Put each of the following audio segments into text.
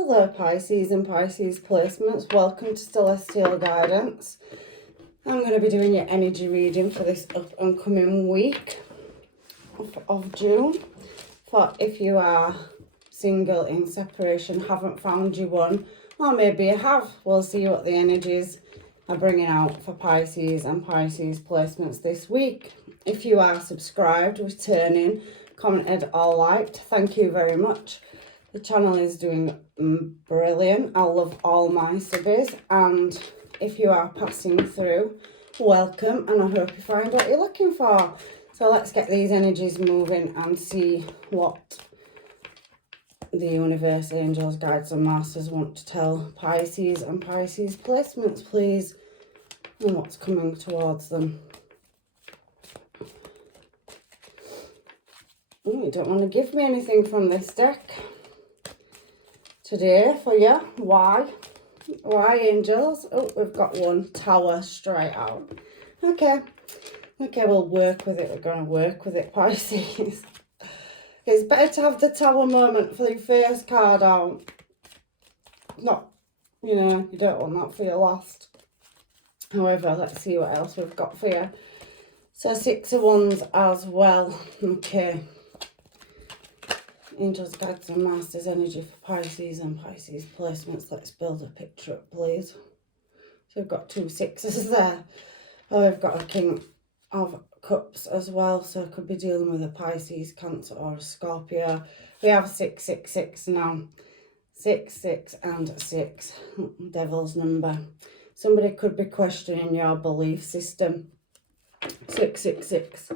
Hello Pisces and Pisces placements, welcome to Celestial Guidance. I'm going to be doing your energy reading for this upcoming week of June. For if you are single, in separation, haven't found you one, or maybe you have, we'll see what the energies are bringing out for Pisces and Pisces placements this week. If you are subscribed, returning, commented or liked, thank you very much. The channel is doing brilliant. I love all my subbies, and if you are passing through, welcome, and I hope you find what you're looking for. So let's get these energies moving and see what the universe, angels, guides and masters want to tell Pisces and Pisces placements, please, and what's coming towards them. You don't want to give me anything from this deck today for you. Why angels? Oh, we've got one tower straight out. Okay, we'll work with it. We're going to work with it, Pisces. It's better to have the tower moment for your first card out. Not, you don't want that for your last. However, let's see what else we've got for you. So 6 of Wands as well. Okay. Angels, guides and masters energy for Pisces and Pisces placements. Let's build a picture up, please. So we've got 2 6s there. Oh, we've got a King of Cups as well. So I could be dealing with a Pisces, Cancer or a Scorpio. We have 666 now. 6, 6 and 6. Devil's number. Somebody could be questioning your belief system. 666.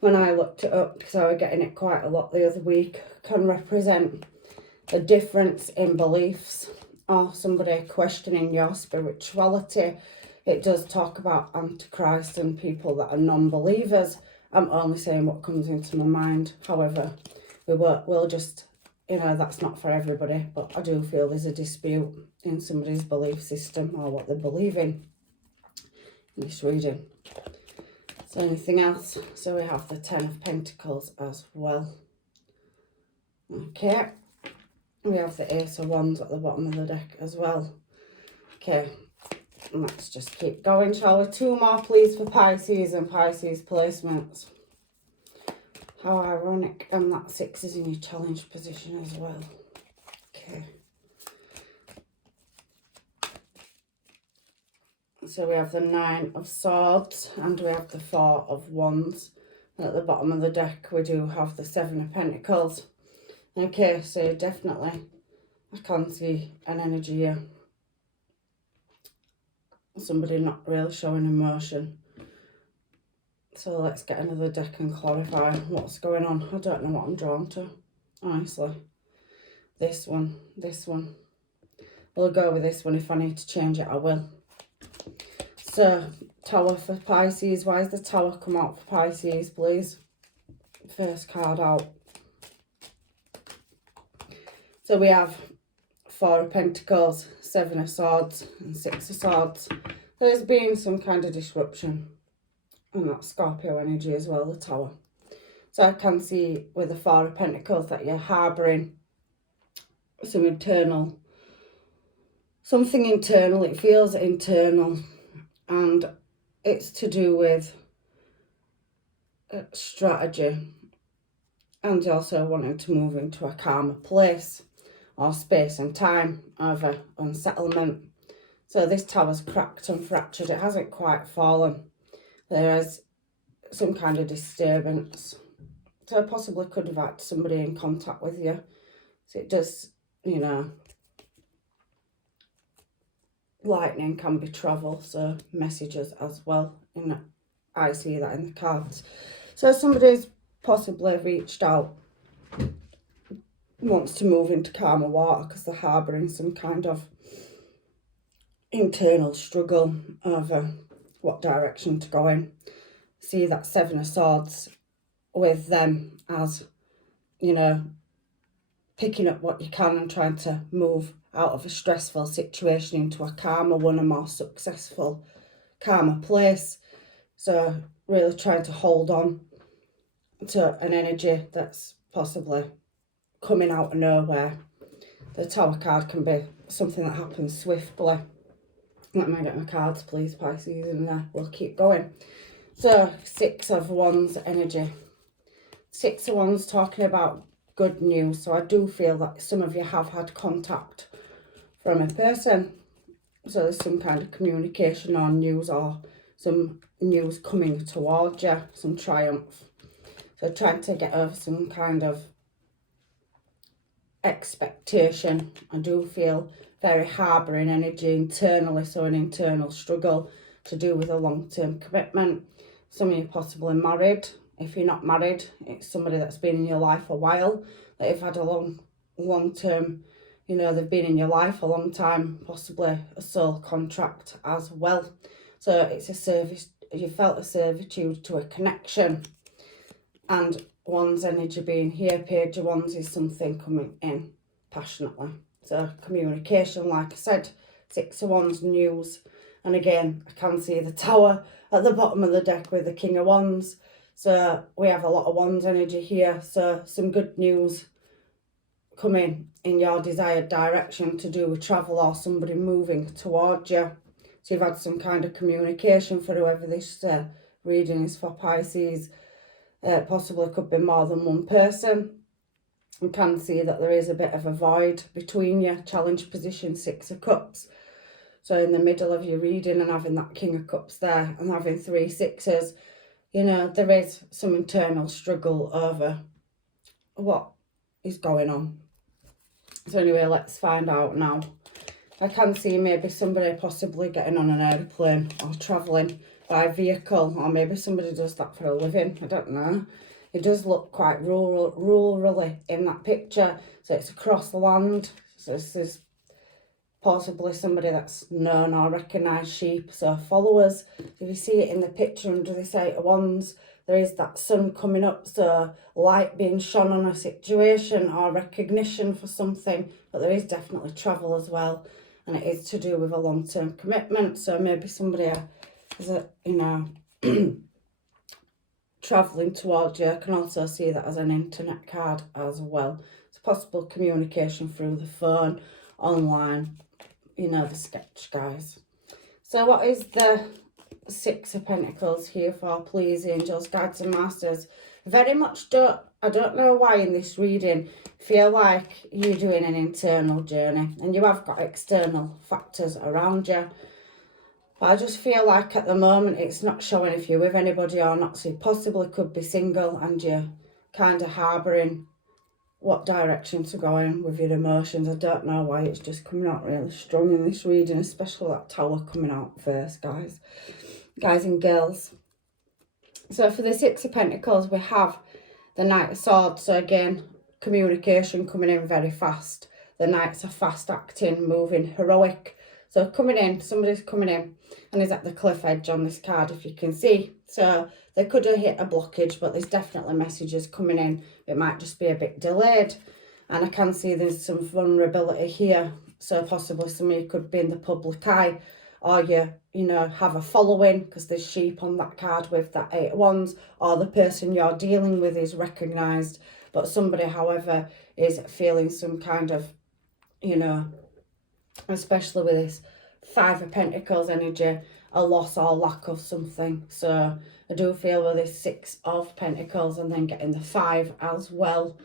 When I looked it up, because I was getting it quite a lot the other week, can represent a difference in beliefs or somebody questioning your spirituality. It does talk about Antichrist and people that are non-believers. I'm only saying what comes into my mind. However, we'll just, that's not for everybody, but I do feel there's a dispute in somebody's belief system or what they believe in this reading. So anything else? So we have the 10 of Pentacles as well. Okay. We have the Ace of Wands at the bottom of the deck as well. Okay. And let's just keep going, shall we? 2 more, please, for Pisces and Pisces placements. How ironic. And that 6 is in your challenge position as well. Okay. So we have the 9 of Swords and we have the 4 of Wands. And at the bottom of the deck we do have the 7 of Pentacles. Okay, so definitely I can see an energy here. Somebody not really showing emotion. So let's get another deck and clarify what's going on. I don't know what I'm drawn to, honestly. This one. We'll go with this one. If I need to change it, I will. So, Tower for Pisces. Why has the Tower come out for Pisces, please? First card out. So we have 4 of Pentacles, 7 of Swords and 6 of Swords. There's been some kind of disruption. And that Scorpio energy as well, the Tower. So I can see with the 4 of Pentacles that you're harbouring some internal, something internal. It feels internal. And it's to do with strategy and also wanting to move into a calmer place or space and time over unsettlement. So this tower's cracked and fractured. It hasn't quite fallen. There is some kind of disturbance. So I possibly could have had somebody in contact with you. So it does, lightning can be travel, so messages as well. I see that in the cards. So somebody's possibly reached out, wants to move into calmer water because they're harbouring some kind of internal struggle over what direction to go in. See that 7 of Swords with them as, picking up what you can and trying to move out of a stressful situation into a calmer one, a more successful, calmer place. So really trying to hold on to an energy that's possibly coming out of nowhere The Tower card can be something that happens swiftly. Let me get my cards, please, Pisces, and we'll keep going. So, Six of Wands energy. Six of Wands talking about good news. So I do feel that some of you have had contact from a person. So there's some kind of communication or news, or some news coming towards you, some triumph. So trying to get over some kind of expectation. I do feel very harbouring energy internally, so an internal struggle to do with a long-term commitment. Some of you possibly married. If you're not married, it's somebody that's been in your life a while, that you've had a long-term, you know, they've been in your life a long time, possibly a soul contract as well. So it's a service, you felt a servitude to a connection. And Wands energy being here, Page of Wands is something coming in passionately. So communication, like I said, Six of Wands, news. And again, I can see the Tower at the bottom of the deck with the King of Wands. So we have a lot of Wands energy here. So some good news coming in your desired direction to do with travel or somebody moving towards you. So you've had some kind of communication for whoever this reading is for, Pisces. Possibly could be more than one person. You can see that there is a bit of a void between you. Challenge position, Six of Cups. So in the middle of your reading and having that King of Cups there and having 3 sixes, you know, there is some internal struggle over what is going on. So anyway, let's find out now. I can see maybe somebody possibly getting on an aeroplane or travelling by vehicle, or maybe somebody does that for a living. I don't know. It does look quite rurally in that picture. So it's across the land. So this is possibly somebody that's known or recognised sheep, so followers. If you see it in the picture under this Eight of Wands, there is that sun coming up, so light being shone on a situation or recognition for something, but there is definitely travel as well, and it is to do with a long-term commitment. So maybe somebody is, you know, travelling towards you. I can also see that as an internet card as well. It's possible communication through the phone, online, you know, the sketch, guys. So what is the Six of Pentacles here for, please, angels, guides and masters? Very much I don't know why in this reading feel like you're doing an internal journey, and you have got external factors around you. But I just feel like at the moment it's not showing if you're with anybody or not. So you possibly could be single and you're kind of harbouring what direction to go in with your emotions. I don't know why it's just coming out really strong in this reading, especially that Tower coming out first, guys and girls. So for the Six of Pentacles, we have the Knight of Swords. So again, communication coming in very fast. The Knights are fast acting, moving, heroic. So coming in, somebody's coming in and is at the cliff edge on this card, if you can see. So they could have hit a blockage, but there's definitely messages coming in. It might just be a bit delayed. And I can see there's some vulnerability here. So possibly somebody could be in the public eye, or you know, have a following, because there's sheep on that card with that Eight of Wands, or the person you're dealing with is recognised. But somebody, however, is feeling some kind of, you know, especially with this Five of Pentacles energy, a loss or lack of something. So I do feel with this Six of Pentacles and then getting the 5 as well,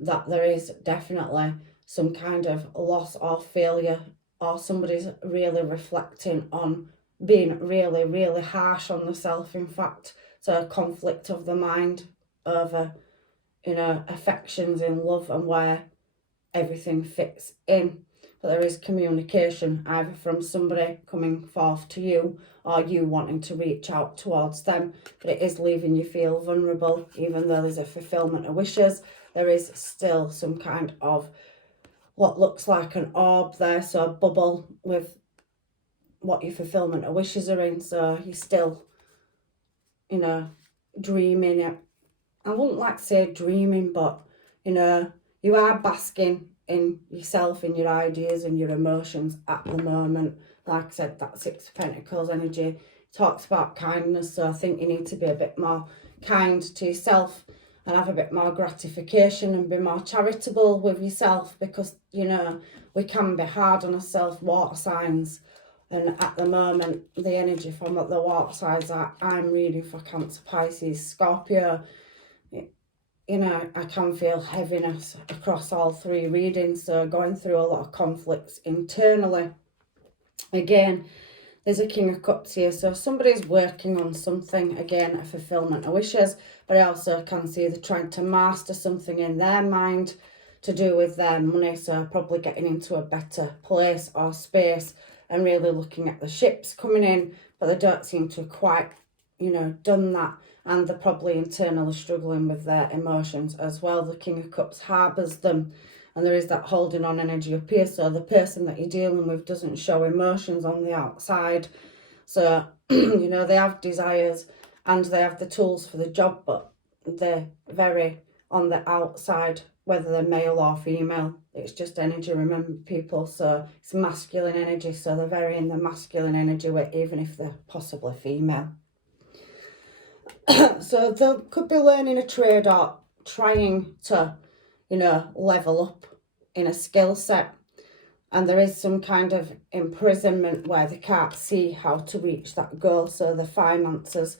that there is definitely some kind of loss or failure, or somebody's really reflecting on being really, really harsh on themselves, in fact. So a conflict of the mind over, you know, affections in love and where everything fits in. But there is communication either from somebody coming forth to you or you wanting to reach out towards them. But it is leaving you feel vulnerable. Even though there's a fulfillment of wishes, there is still some kind of what looks like an orb there. So a bubble with what your fulfillment of wishes are in. So you're still, you know, dreaming it. I wouldn't like to say dreaming, but, you know, you are basking in yourself, in your ideas and your emotions at the moment. Like I said, that Six of Pentacles energy talks about kindness, so I think you need to be a bit more kind to yourself and have a bit more gratification and be more charitable with yourself, because, you know, we can be hard on ourselves, water signs. And at the moment, the energy from the water signs I'm reading for Cancer, Pisces, Scorpio, you know, I can feel heaviness across all three readings. So going through a lot of conflicts internally. Again, there's a King of Cups here. So somebody's working on something, again, a fulfillment of wishes. But I also can see they're trying to master something in their mind to do with their money. So probably getting into a better place or space and really looking at the ships coming in. But they don't seem to have quite, you know, done that. And they're probably internally struggling with their emotions as well. The King of Cups harbours them. And there is that holding on energy up here. So the person that you're dealing with doesn't show emotions on the outside. So, you know, they have desires and they have the tools for the job, but they're very on the outside, whether they're male or female. It's just energy, remember, people. So it's masculine energy. So they're very in the masculine energy, even if they're possibly female. So they could be learning a trade or trying to, you know, level up in a skill set. And there is some kind of imprisonment where they can't see how to reach that goal. So the finances,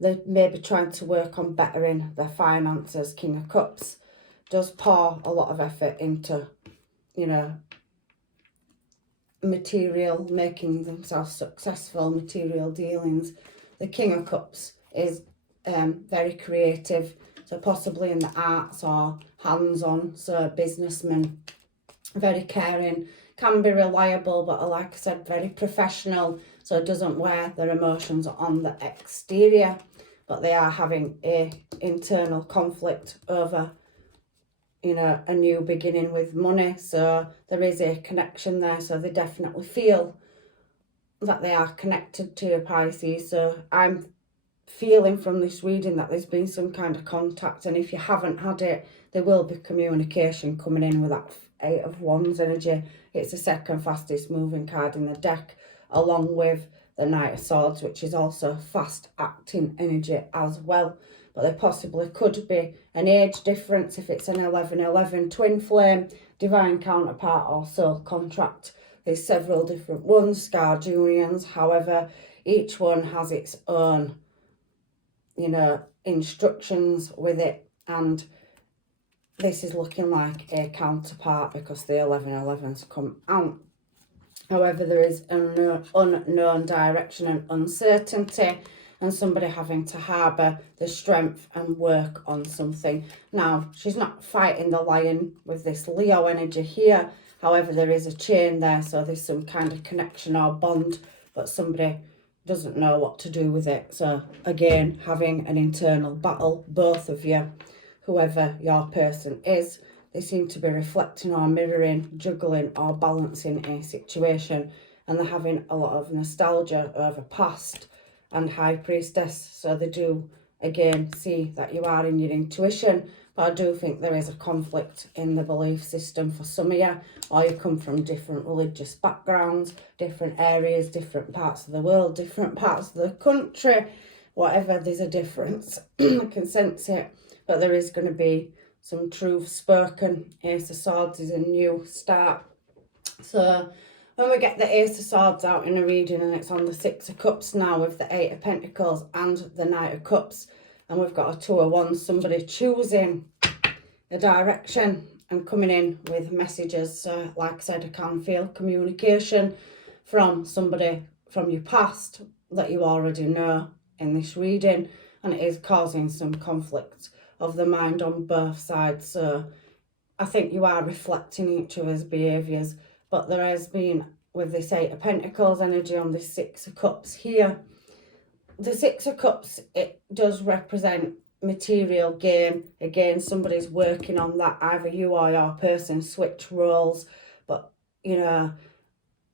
they may be trying to work on bettering their finances. King of Cups does pour a lot of effort into, you know, material, making themselves successful, material dealings. The King of Cups is very creative, so possibly in the arts or hands-on. So businessman, very caring, can be reliable, but like I said, very professional. So it doesn't wear their emotions on the exterior, but they are having a internal conflict over, you know, a new beginning with money. So there is a connection there. So they definitely feel that they are connected to a Pisces. So I'm feeling from this reading that there's been some kind of contact, and if you haven't had it, there will be communication coming in with that Eight of Wands energy. It's the second fastest moving card in the deck, along with the Knight of Swords, which is also fast acting energy as well. But there possibly could be an age difference if it's an 11-11 twin flame, divine counterpart or soul contract. There's several different ones, scarred unions. However, each one has its own, you know, instructions with it, and this is looking like a counterpart because the 11-11's come out. However, there is an unknown direction and uncertainty, and somebody having to harbour the strength and work on something. Now, she's not fighting the lion with this Leo energy here. However, there is a chain there, so there's some kind of connection or bond, but somebody doesn't know what to do with it. So again, having an internal battle, both of you, whoever your person is, they seem to be reflecting or mirroring, juggling or balancing a situation, and they're having a lot of nostalgia over past and High Priestess. So they do again see that you are in your intuition, but I do think there is a conflict in the belief system for some of you, or you come from different religious backgrounds, different areas, different parts of the world, different parts of the country, whatever, there's a difference. I can sense it, but there is going to be some truth spoken. Ace of Swords is a new start. So when we get the Ace of Swords out in a reading, and it's on the Six of Cups now with the Eight of Pentacles and the Knight of Cups, and we've got a Two of Wands, somebody choosing a direction and coming in with messages. So like I said, I can feel communication from somebody from your past that you already know in this reading, and it is causing some conflict of the mind on both sides. So I think you are reflecting each other's behaviours, but there has been, with this Eight of Pentacles energy on the Six of Cups here, the Six of Cups, it does represent material gain. Again, somebody's working on that, either you or your person switch roles. But, you know,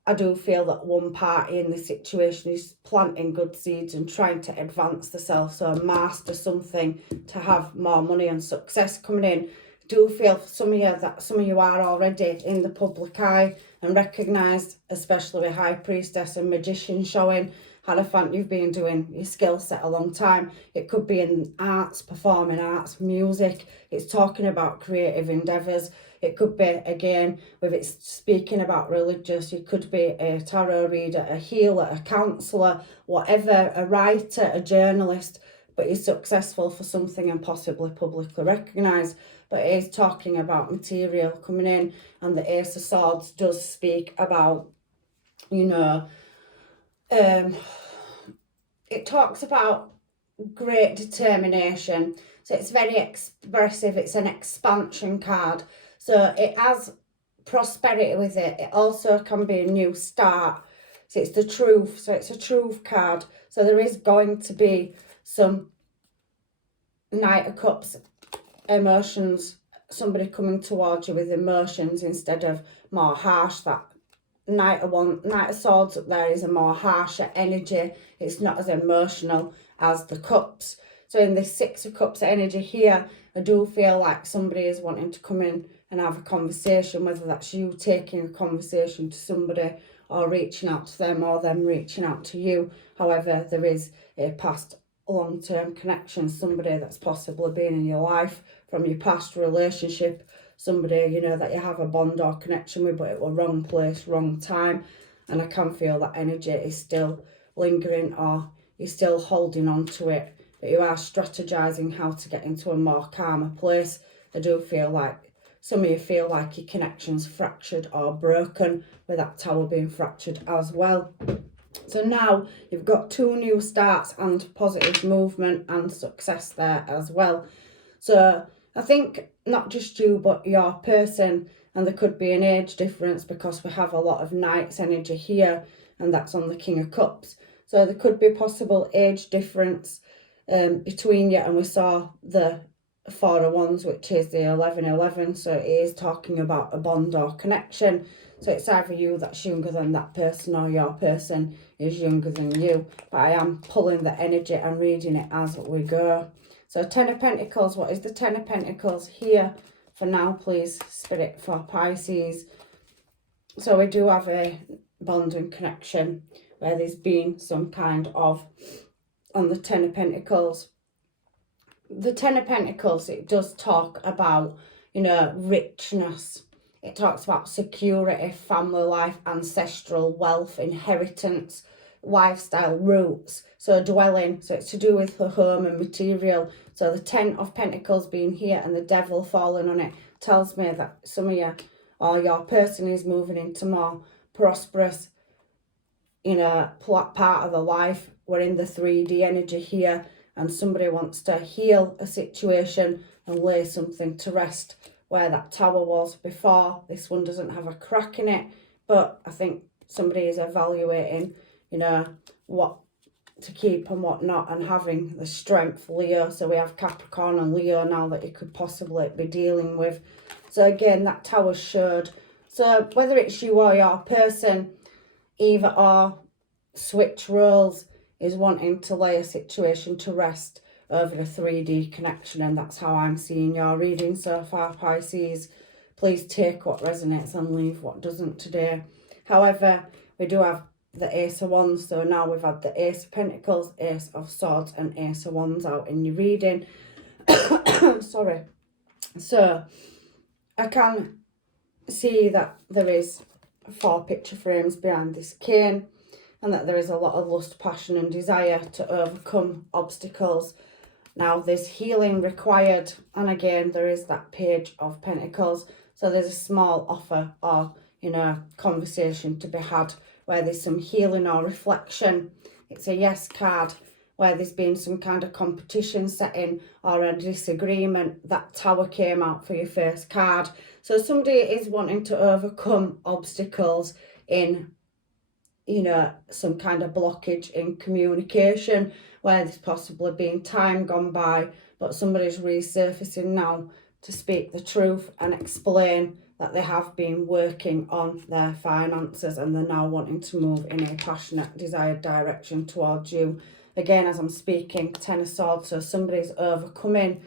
I do feel that one party in the situation is planting good seeds and trying to advance themselves, so master something to have more money and success coming in. I do feel for some of you that some of you are already in the public eye and recognised, especially with High Priestess and Magician showing. Hierophant, you've been doing your skill set a long time. It could be in arts, performing arts, music. It's talking about creative endeavours. It could be, again, with it's speaking about religious. You could be a tarot reader, a healer, a counsellor, whatever, a writer, a journalist, but you're successful for something and possibly publicly recognised. But it is talking about material coming in, and the Ace of Swords does speak about, you know, it talks about great determination. So it's very expressive. It's an expansion card. So it has prosperity with it. It also can be a new start. So it's the truth. So it's a truth card. So there is going to be some Knight of Cups emotions. Somebody coming towards you with emotions instead of more harsh. That Knight of Swords up there is a more harsher energy. It's not as emotional as the Cups. So in this Six of Cups energy here, I do feel like somebody is wanting to come in and have a conversation, whether that's you taking a conversation to somebody or reaching out to them or them reaching out to you. However, there is a past long-term connection, somebody that's possibly been in your life from your past relationship, somebody, you know, that you have a bond or connection with, but it was wrong place, wrong time. And I can feel that energy is still lingering, or you're still holding on to it, but you are strategizing how to get into a more calmer place. I do feel like some of you feel like your connection's fractured or broken, with that Tower being fractured as well. So now you've got 2 new starts and positive movement and success there as well. So I think not just you, but your person, and there could be an age difference because we have a lot of Knight's energy here, and that's on the King of Cups. So there could be possible age difference between you, and we saw the 4 of Wands, which is the 11-11, so it is talking about a bond or connection. So it's either you that's younger than that person, or your person is younger than you. But I am pulling the energy and reading it as we go. So 10 of Pentacles, what is the 10 of Pentacles here for now, please, Spirit, for Pisces? So we do have a bond and connection where there's been some kind of, on the 10 of Pentacles. The 10 of Pentacles, it does talk about, you know, richness. It talks about security, family life, ancestral wealth, inheritance, lifestyle, roots. So dwelling, so it's to do with the home and material. So the 10 of Pentacles being here and the Devil falling on it tells me that some of you, or your person, is moving into more prosperous, you know, part of the life. We're in the 3D energy here, and somebody wants to heal a situation and lay something to rest where that Tower was before. This one doesn't have a crack in it, but I think somebody is evaluating, you know, what to keep and what not, and having the strength, Leo. So we have Capricorn and Leo now that you could possibly be dealing with. So again, that Tower showed. So whether it's you or your person, either or, switch roles, is wanting to lay a situation to rest over a 3D connection, and that's how I'm seeing your reading so far, Pisces. Please take what resonates and leave what doesn't today. However, we do have the Ace of Wands, so now we've had the Ace of Pentacles, Ace of Swords and Ace of Wands out in your reading. Sorry. So I can see that there is 4 picture frames behind this cane, and that there is a lot of lust, passion and desire to overcome obstacles. Now there's healing required, and again there is that Page of Pentacles. So there's a small offer or, you know, conversation to be had where there's some healing or reflection. It's a yes card where there's been some kind of competition setting or a disagreement. That Tower came out for your first card. So somebody is wanting to overcome obstacles in, you know, some kind of blockage in communication where there's possibly been time gone by, but somebody's resurfacing now to speak the truth and explain that they have been working on their finances and they're now wanting to move in a passionate, desired direction towards you. Again, as I'm speaking, 10 of Swords, so somebody's overcoming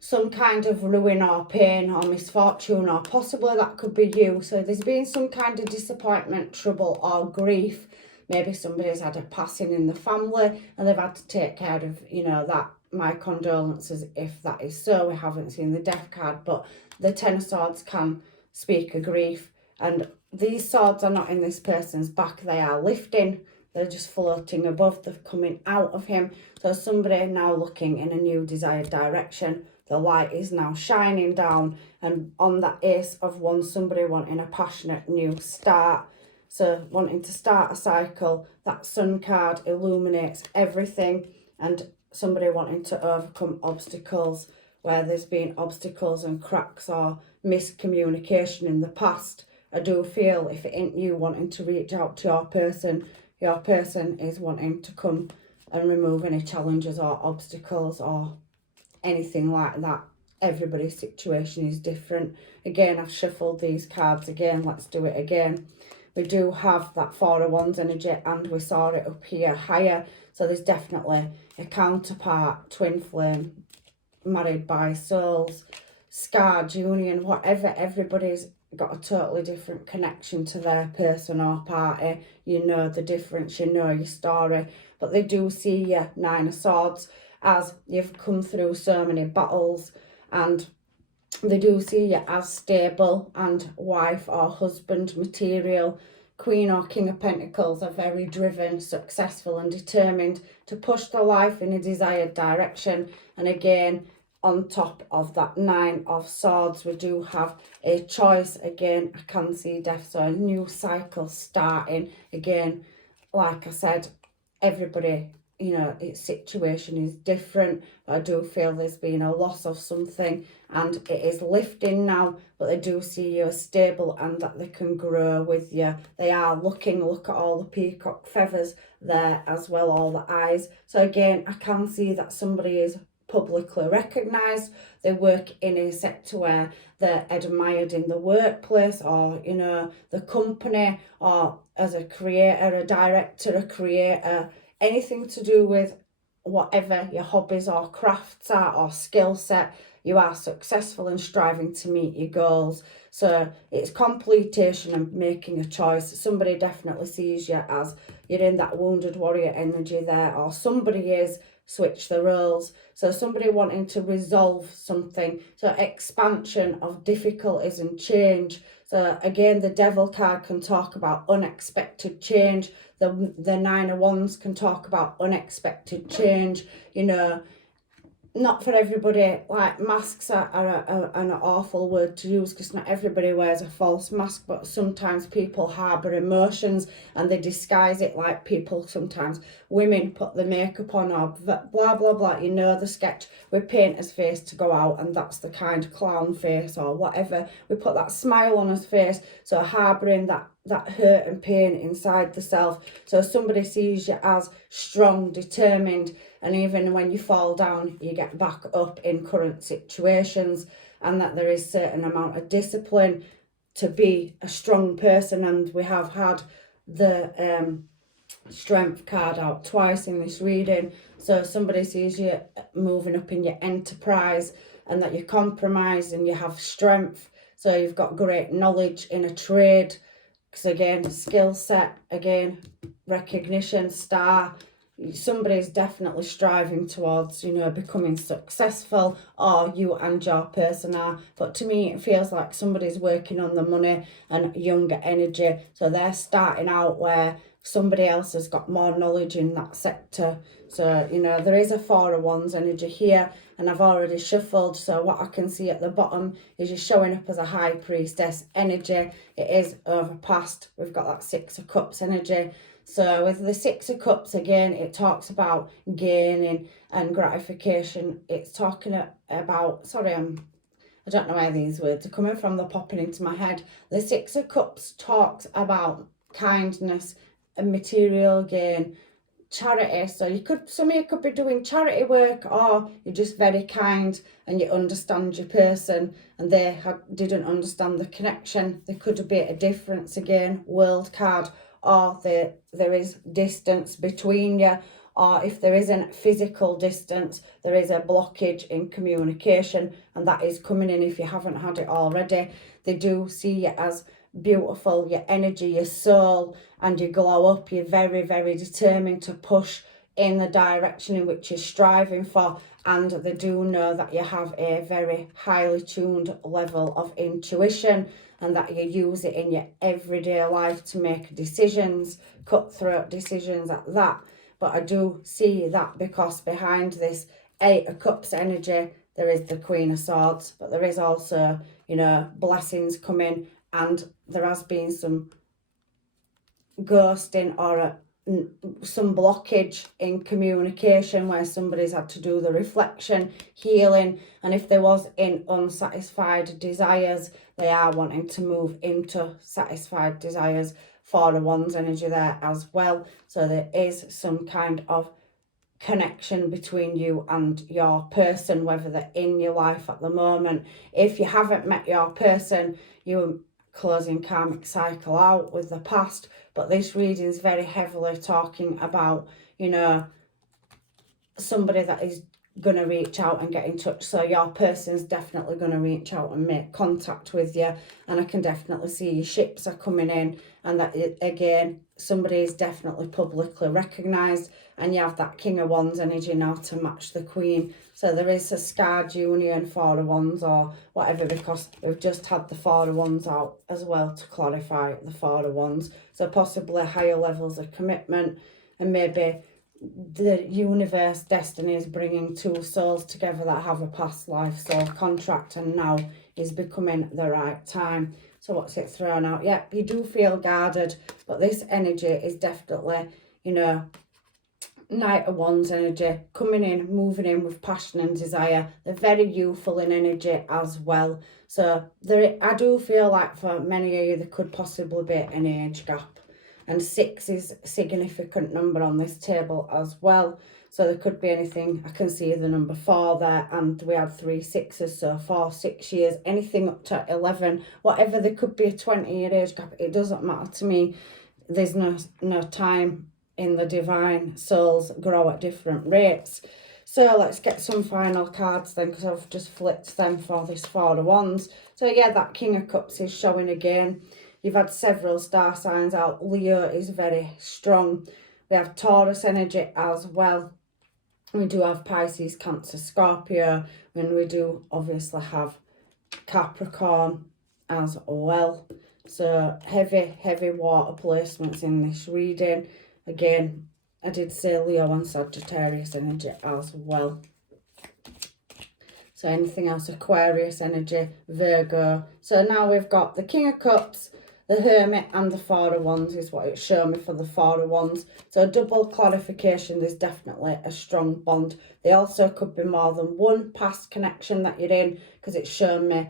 some kind of ruin or pain or misfortune, or possibly that could be you. So there's been some kind of disappointment, trouble or grief, maybe somebody's had a passing in the family and they've had to take care of, you know, that. My condolences if that is so. We haven't seen the death card, but the Ten of Swords can speak of grief, and these swords are not in this person's back, they are lifting, they're just floating above, they're coming out of him. So somebody now looking in a new desired direction, the light is now shining down, and on that Ace of Wands, somebody wanting a passionate new start, so wanting to start a cycle. That Sun card illuminates everything, and somebody wanting to overcome obstacles where there's been obstacles and cracks or miscommunication in the past. I do feel if it ain't you wanting to reach out to your person is wanting to come and remove any challenges or obstacles or anything like that. Everybody's situation is different. Again, I've shuffled these cards again. Let's do it again. We do have that Four of Wands energy, and we saw it up here higher. So there's definitely a counterpart, twin flame, married by souls, scarred union, whatever. Everybody's got a totally different connection to their person or party. You know the difference, you know your story. But they do see you, Nine of Swords, as you've come through so many battles, and they do see you as stable and wife or husband material. Queen or King of Pentacles are very driven, successful and determined to push their life in a desired direction. And again, on top of that Nine of Swords, we do have a choice. Again, I can see death, so a new cycle starting. Again, like I said, everybody, you know, its situation is different. I do feel there's been a loss of something, and it is lifting now, but they do see you as stable and that they can grow with you. They are looking, look at all the peacock feathers there as well, all the eyes. So again, I can see that somebody is publicly recognised. They work in a sector where they're admired in the workplace, or, you know, the company, or as a creator, a director, a creator, anything to do with whatever your hobbies or crafts are or skill set. You are successful and striving to meet your goals. So it's completion and making a choice. Somebody definitely sees you as you're in that wounded warrior energy there, or somebody is. Switch the roles. So somebody wanting to resolve something. So expansion of difficulties and change. So again, the Devil card can talk about unexpected change. The Nine of Wands can talk about unexpected change. You know, not for everybody. Like, masks are an awful word to use, because not everybody wears a false mask, but sometimes people harbour emotions and they disguise it. Like, people, sometimes women put the makeup on, or blah blah blah, you know the sketch. We paint his face to go out, and that's the kind of clown face or whatever. We put that smile on his face, so harbouring that hurt and pain inside the self. So somebody sees you as strong, determined, and even when you fall down, you get back up in current situations, and that there is certain amount of discipline to be a strong person. And we have had the Strength card out twice in this reading. So somebody sees you moving up in your enterprise, and that you're compromised and you have strength. So you've got great knowledge in a trade. Because again, skill set, again, recognition, star. Somebody's definitely striving towards, you know, becoming successful, or you and your person are. But to me, it feels like somebody's working on the money and younger energy. So they're starting out where somebody else has got more knowledge in that sector. So, you know, there is a Four of Wands energy here, and I've already shuffled. So what I can see at the bottom is you're showing up as a High Priestess energy. It is overpassed. We've got that Six of Cups energy. So with the Six of Cups, again, it talks about gaining and gratification. It's talking about, sorry, I don't know where these words are coming from. They're popping into my head. The Six of Cups talks about kindness and material gain, charity. So some of you could be doing charity work, or you're just very kind and you understand your person and they didn't understand the connection. There could be a difference, again, World card, or there is distance between you, or if there isn't physical distance, there is a blockage in communication, and that is coming in if you haven't had it already. They do see you as beautiful, your energy, your soul, and you glow up. You're very, very determined to push in the direction in which you're striving for, and they do know that you have a very highly tuned level of intuition and that you use it in your everyday life to make decisions, cutthroat decisions at that. But I do see that because behind this Eight of Cups energy, there is the Queen of Swords, but there is also, you know, blessings coming, and there has been some ghosting or some blockage in communication where somebody's had to do the reflection, healing, and if there was in unsatisfied desires, they are wanting to move into satisfied desires. Four of Wands energy there as well. So there is some kind of connection between you and your person, whether they're in your life at the moment. If you haven't met your person, you're closing karmic cycle out with the past. But this reading is very heavily talking about, you know, somebody that is going to reach out and get in touch. So your person's definitely going to reach out and make contact with you, and I can definitely see your ships are coming in, and that again, somebody is definitely publicly recognized, and you have that King of Wands energy now to match the Queen. So there is a scarred union, Four of Wands or whatever, because we've just had the Four of Wands out as well to clarify the Four of Wands. So possibly higher levels of commitment, and maybe the universe, destiny is bringing two souls together that have a past life soul contract, and now is becoming the right time. So what's it thrown out? Yep, you do feel guarded, but this energy is definitely, you know, Knight of Wands energy, coming in, moving in with passion and desire. They're very youthful in energy as well. So I do feel like for many of you, there could possibly be an age gap. And 6 is a significant number on this table as well. So there could be anything. I can see the number 4 there, and we have 3 6s, so 4 6 years, anything up to 11, whatever. There could be a 20-year age gap. It doesn't matter to me. There's no time in the divine. Souls grow at different rates. So let's get some final cards then, because I've just flipped them for this Four of Wands. So yeah, that King of Cups is showing again. You've had several star signs out. Leo is very strong. We have Taurus energy as well. We do have Pisces, Cancer, Scorpio. And we do obviously have Capricorn as well. So heavy water placements in this reading. Again, I did say Leo and Sagittarius energy as well. So anything else? Aquarius energy, Virgo. So now we've got the King of Cups, the Hermit, and the Four of Wands is what it's showing me for the Four of Wands. So double clarification, there's definitely a strong bond. There also could be more than one past connection that you're in, because it's shown me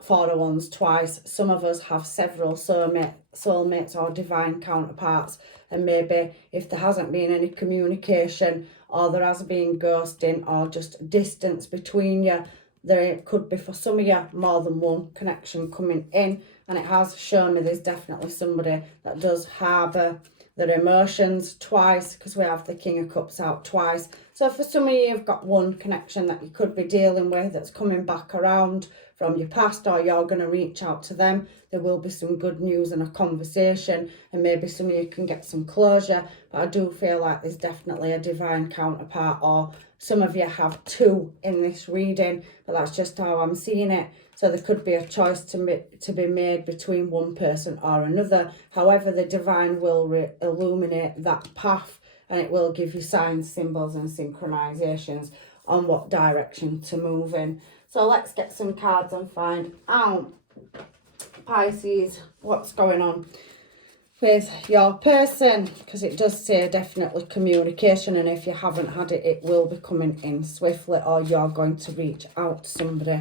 Four of Wands twice. Some of us have several soulmates or divine counterparts, and maybe if there hasn't been any communication, or there has been ghosting or just distance between you, there could be for some of you more than one connection coming in. And it has shown me there's definitely somebody that does harbour their emotions twice, because we have the King of Cups out twice. So for some of you, you've got one connection that you could be dealing with that's coming back around from your past, or you're going to reach out to them. There will be some good news and a conversation, and maybe some of you can get some closure. But I do feel like there's definitely a divine counterpart, or some of you have two in this reading, but that's just how I'm seeing it. So there could be a choice to be made between one person or another. However, the divine will illuminate that path, and it will give you signs, symbols and synchronizations on what direction to move in. So let's get some cards and find out, Pisces, what's going on with your person, because it does say definitely communication, and if you haven't had it, it will be coming in swiftly, or you're going to reach out to somebody.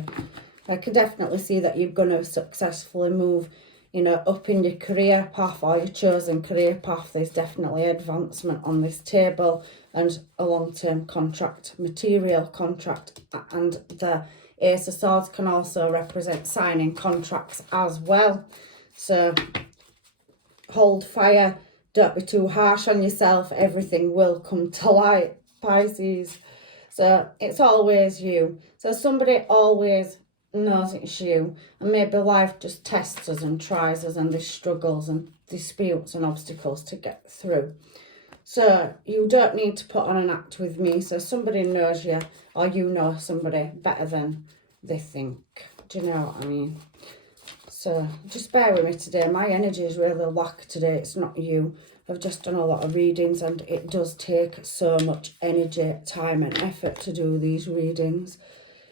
I can definitely see that you're going to successfully move, you know, up in your career path or your chosen career path. There's definitely advancement on this table, and a long-term contract, material contract, and the Ace of Swords can also represent signing contracts as well. So hold fire, don't be too harsh on yourself, everything will come to light, Pisces. So it's always you. So somebody always knows it's you, and maybe life just tests us and tries us, and there's struggles and disputes and obstacles to get through. So you don't need to put on an act with me. So somebody knows you, or you know somebody better than they think. Do you know what I mean? So just bear with me today. My energy is really lack today. It's not you. I've just done a lot of readings, and it does take so much energy, time and effort to do these readings.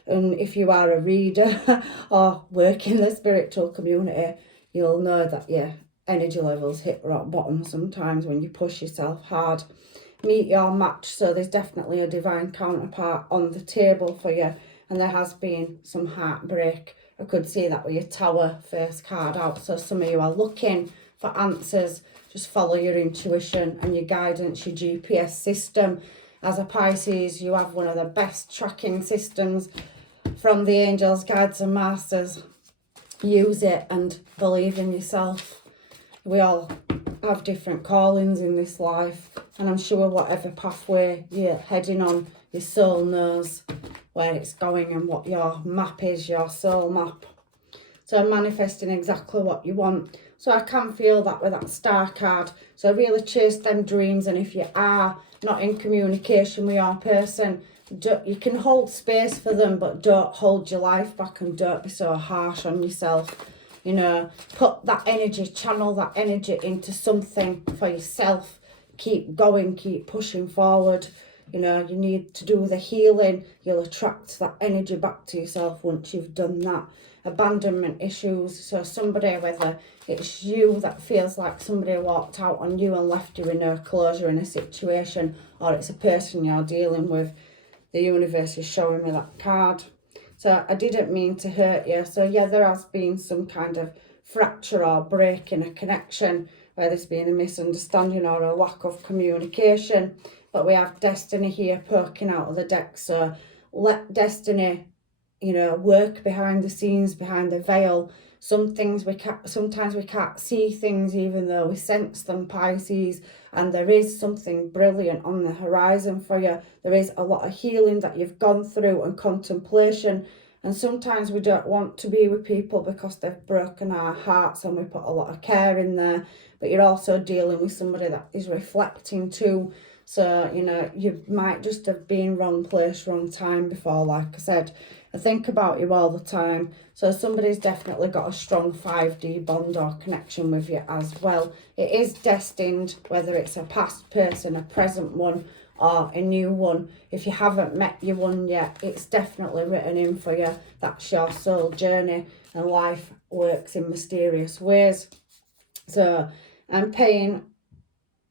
And if you are a reader or work in the spiritual community, you'll know that your energy levels hit rock bottom sometimes when you push yourself hard. Meet your match. So there's definitely a divine counterpart on the table for you, and there has been some heartbreak. I could see that with your Tower first card out. So some of you are looking for answers. Just follow your intuition and your guidance, your GPS system. As a Pisces, you have one of the best tracking systems from the angels, guides and masters. Use it and believe in yourself. We all have different callings in this life, and I'm sure whatever pathway you're heading on, your soul knows where it's going and what your map is, your soul map. So manifesting exactly what you want. So I can feel that with that star card. So really chase them dreams, and if you are not in communication with your person, you can hold space for them, but don't hold your life back, and don't be so harsh on yourself. You know, put that energy, channel that energy into something for yourself. Keep going, keep pushing forward. You know, you need to do the healing. You'll attract that energy back to yourself once you've done that. Abandonment issues. So somebody, whether it's you that feels like somebody walked out on you and left you with no closure in a situation, or it's a person you're dealing with, the universe is showing me that card. So I didn't mean to hurt you. So yeah, there has been some kind of fracture or break in a connection where there's been a misunderstanding or a lack of communication. But we have destiny here poking out of the deck. So let destiny, you know, work behind the scenes, behind the veil. Sometimes we can't see things even though we sense them, Pisces, and there is something brilliant on the horizon for you. There is a lot of healing that you've gone through and contemplation, and sometimes we don't want to be with people because they've broken our hearts and we put a lot of care in there, but you're also dealing with somebody that is reflecting too. So, you know, you might just have been wrong place, wrong time before. Like I said, I think about you all the time. So somebody's definitely got a strong 5D bond or connection with you as well. It is destined, whether it's a past person, a present one, or a new one. If you haven't met your one yet, it's definitely written in for you. That's your soul journey, and life works in mysterious ways. So I'm paying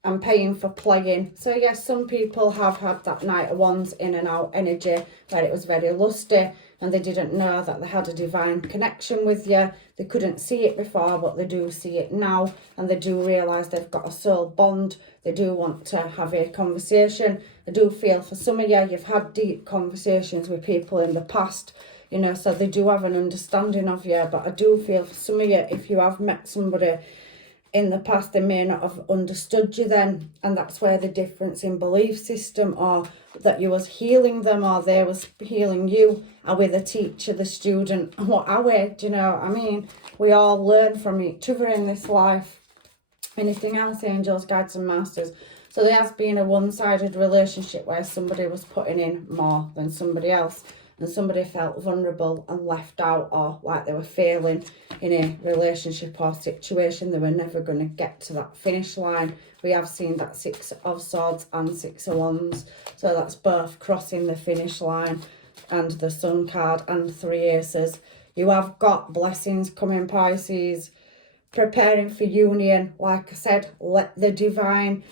for playing. So yes, some people have had that Knight of Wands in and out energy where it was very lusty and they didn't know that they had a divine connection with you. They couldn't see it before, but they do see it now, and they do realise they've got a soul bond. They do want to have a conversation. I do feel for some of you, you've had deep conversations with people in the past, you know, so they do have an understanding of you. But I do feel for some of you, if you have met somebody in the past, they may not have understood you then, and that's where the difference in belief system, or that you was healing them or they was healing you, are with the teacher, the student, what are we? Do you know what I mean? We all learn from each other in this life. Anything else, angels, guides and masters? So there has been a one-sided relationship where somebody was putting in more than somebody else, and somebody felt vulnerable and left out, or like they were failing in a relationship or situation. They were never going to get to that finish line. We have seen that 6 of Swords and 6 of Wands. So that's both crossing the finish line, and the Sun card, and 3 Aces. You have got blessings coming, Pisces. Preparing for union. Like I said, let the divine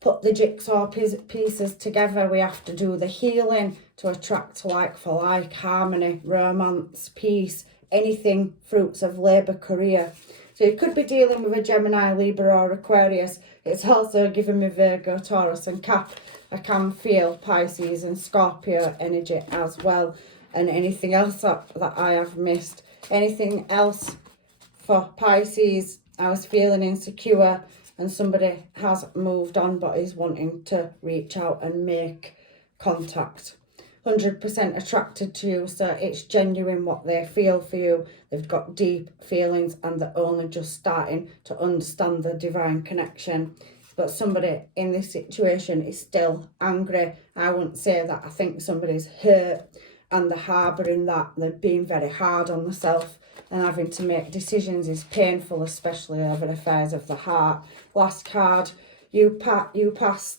put the jigsaw pieces together. We have to do the healing to attract like for like, harmony, romance, peace, anything, fruits of labour, career. So you could be dealing with a Gemini, Libra or Aquarius. It's also giving me Virgo, Taurus and Cap. I can feel Pisces and Scorpio energy as well. And anything else that I have missed. Anything else for Pisces? I was feeling insecure, and somebody has moved on but is wanting to reach out and make contact. 100% attracted to you, so it's genuine what they feel for you. They've got deep feelings and they're only just starting to understand the divine connection. But somebody in this situation is still angry. I wouldn't say that. I think somebody's hurt and they're harbouring that. They're being very hard on themselves, and having to make decisions is painful, especially over affairs of the heart. Last card, your past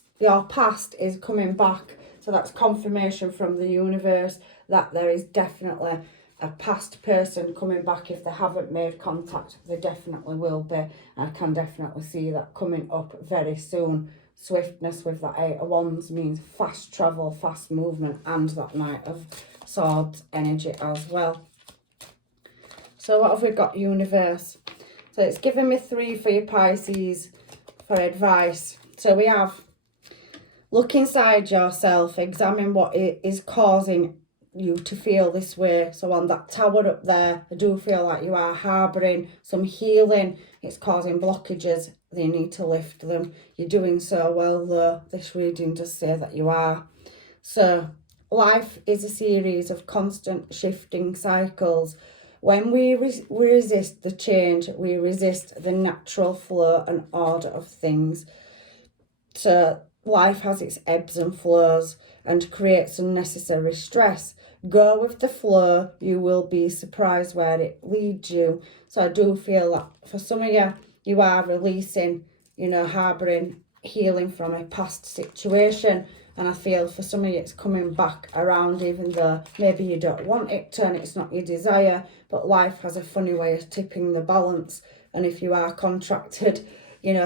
is coming back. So that's confirmation from the universe that there is definitely a past person coming back. If they haven't made contact, they definitely will be. I can definitely see that coming up very soon. Swiftness with that 8 of Wands means fast travel, fast movement, and that Knight of Swords energy as well. So what have we got, universe? So it's giving me 3 for your Pisces for advice. So we have, look inside yourself, examine what is causing you to feel this way. So on that tower up there, I do feel like you are harbouring some healing. It's causing blockages. They need to lift them. You're doing so well though. This reading does say that you are. So life is a series of constant shifting cycles. When we resist the change, we resist the natural flow and order of things. So life has its ebbs and flows and creates unnecessary stress. Go with the flow, you will be surprised where it leads you. So I do feel that for some of you, you are releasing, harbouring, healing from a past situation. And I feel for some of you it's coming back around, even though maybe you don't want it to and it's not your desire. But life has a funny way of tipping the balance. And if you are contracted,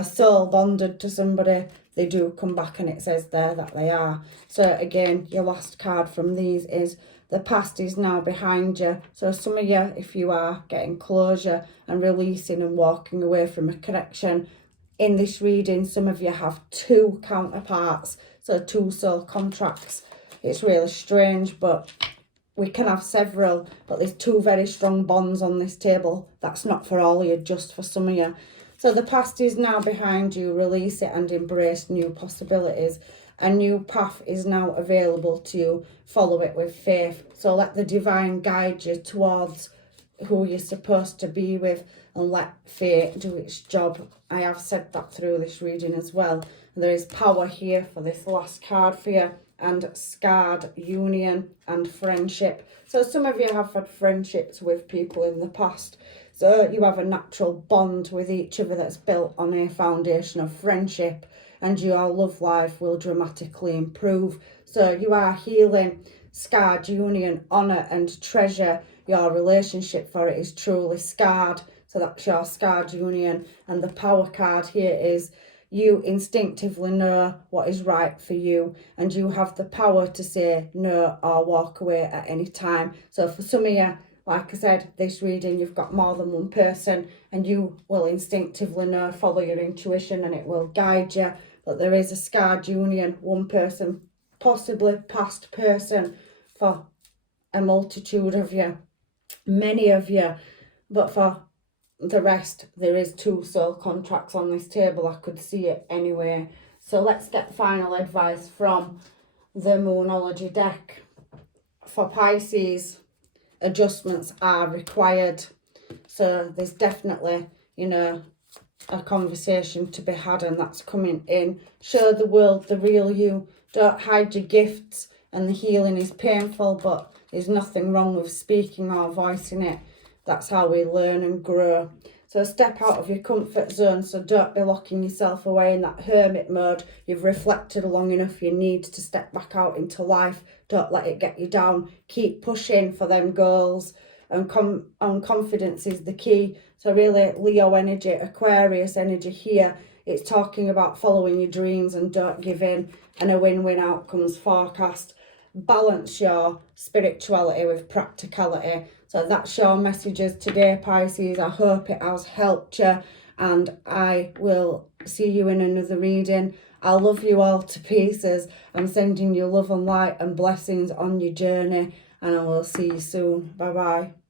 soul bonded to somebody, they do come back, and it says there that they are. So again, your last card from these is the past is now behind you. So some of you, if you are getting closure and releasing and walking away from a connection, in this reading, some of you have 2 counterparts, so 2 soul contracts. It's really strange, but we can have several, but there's 2 very strong bonds on this table. That's not for all of you, just for some of you. So the past is now behind you. Release it and embrace new possibilities. A new path is now available to you. Follow it with faith. So let the divine guide you towards who you're supposed to be with, and let fate do its job. I have said that through this reading as well. There is power here for this last card for you, and scarred union and friendship. So some of you have had friendships with people in the past. So you have a natural bond with each other that's built on a foundation of friendship, and your love life will dramatically improve. So you are healing scarred union, honour and treasure your relationship, for it is truly scarred. So that's your scarred union. And the power card here is you instinctively know what is right for you, and you have the power to say no or walk away at any time. So for some of you, like I said, this reading, you've got more than one person, and you will instinctively know, follow your intuition, and it will guide you. But there is a scarred union, one person, possibly past person, for a multitude of you, many of you. But for the rest, there is 2 soul contracts on this table. I could see it anyway. So let's get final advice from the Moonology deck. For Pisces, adjustments are required. So there's definitely, a conversation to be had, and that's coming in. Show the world the real you. Don't hide your gifts, and the healing is painful, but there's nothing wrong with speaking or voicing it. That's how we learn and grow. So step out of your comfort zone. So don't be locking yourself away in that hermit mode. You've reflected long enough. You need to step back out into life. Don't let it get you down. Keep pushing for them goals. And confidence is the key. So really, Leo energy, Aquarius energy here. It's talking about following your dreams and don't give in. And a win-win outcomes forecast. Balance your spirituality with practicality. So that's your messages today, Pisces. I hope it has helped you, and I will see you in another reading. I love you all to pieces. I'm sending you love and light and blessings on your journey, and I will see you soon. Bye bye.